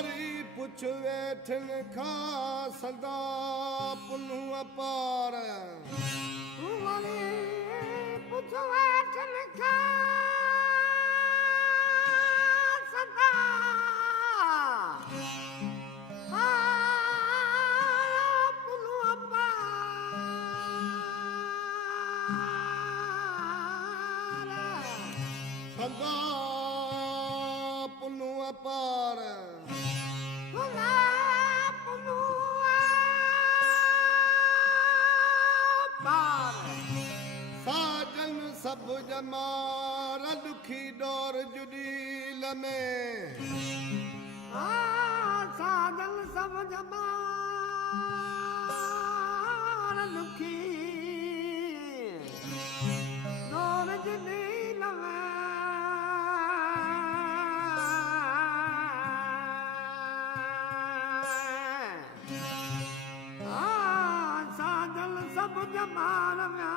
वारी पुछ वेठन खा सदा पुनु अपार वारी पुछ वेठन खा सदा पुनु अपार सदा पुनु अपार साजन सब जमार दुखी दौर जुड़ील में साजन सब जमार दुखी दौर जुड़ील में साजन सब जमार में